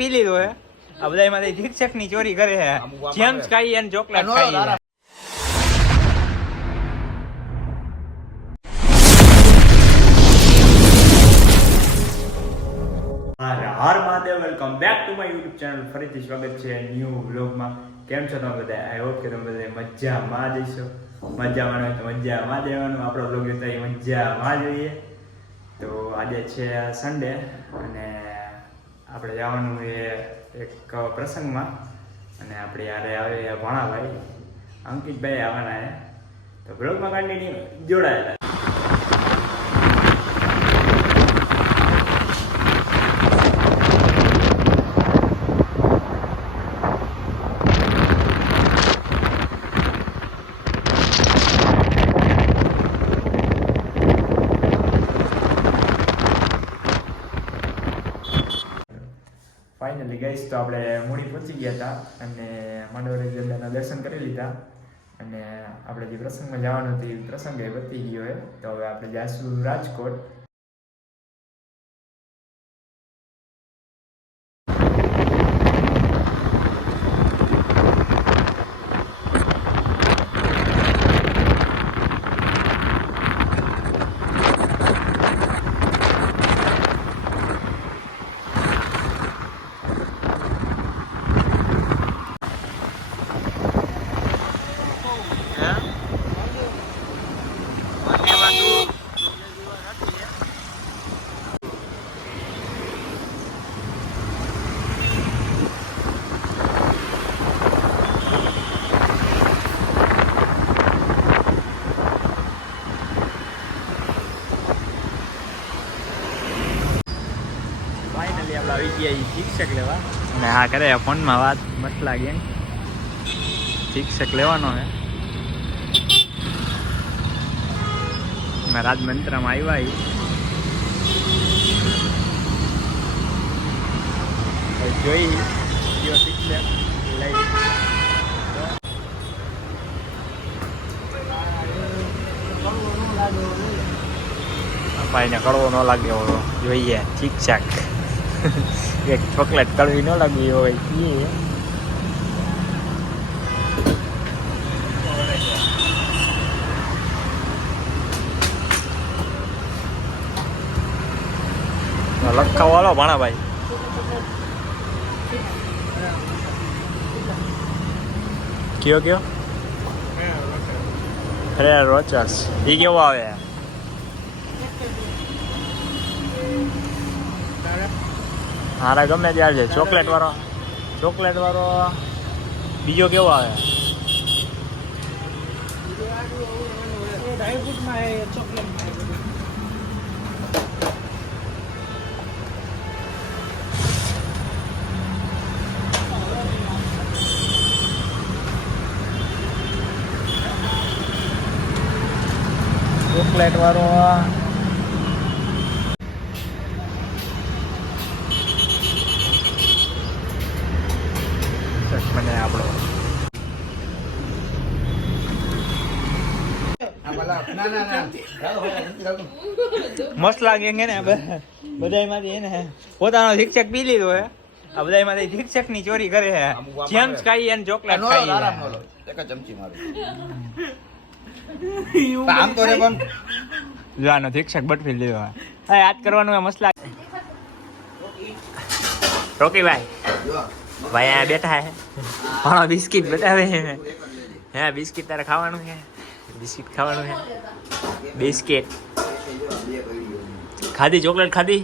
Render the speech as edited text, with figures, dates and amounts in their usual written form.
પી લીધું હે આ બધા એમાંથી શિક્ષક ની ચોરી કરે છે જેમ્સ ખાઈ અને ચોકલેટ ખાઈ હર Mahadev welcome back to my YouTube channel ફરીથી સ્વાગત છે ન્યૂ વ્લોગમાં કેમ છો તમે બધા આઈ હોપ કે તમે બધા મજામાં જઈશો મજામાં હોય તો મજામાં જવાનું આપણો બ્લોગ તો મજામાં જોઈએ તો આજે છે સન્ડે અને આપણે જવાનું એ એક પ્રસંગમાં અને આપણે યારે આવે ભાણાભાઈ અંકિતભાઈ આવવાના છે તો બ્લોગમાં કન્ટિન્યુ જોડાયેલા ફાઇનલી ગઈશ તો આપણે મૂડી પહોંચી ગયા હતા અને માંડવરાજ દાદાના દર્શન કરી લીધા અને આપણે જે પ્રસંગમાં જવાનું હતું એ પ્રસંગ એ પતી ગયો હોય તો હવે આપણે જઈશું રાજકોટ. આવી ગયા શિક્ષક લેવા અને હા કરે ફોનમાં વાત મસ્ત લાગી શિક્ષક લેવાનો હે રાજ મંત્રમાં આવ્યા જોઈ શિક્ષક લઈ ભાઈને કડવો ન લાગ્યો જોઈએ શિક્ષક એક ચોકલેટ કડવી ન લાગી હોય લખાવો હાલો ભાણાભાઈ કયો અરે રોચર્સ એ કેવો આવે હારા ગમે ત્યારે છે ચોકલેટ વાળો બીજો કેવો આવે ચોકલેટ વાળો મને આપણો મસ્ત લાગે ને બધામાંથી એને પોતાનો શિક્ષક પી લીધો હે આ બધામાંથી શિક્ષક ની ચોરી કરે છે જેમ્સ ખાઈ અને ચોકલેટ ખાઈ આમ તો રે પણ જાનો શિક્ષક બટફી લીધો હે યાદ કરવાનું મસ્ત લાગે રોકી ભાઈ અહીંયા બેઠા હે હા બિસ્કિટ બતાવે હે બિસ્કિટ તારે ખાવાનું છે બિસ્કિટ ખાવાનું છે બિસ્કિટ ખાધી ચોકલેટ ખાધી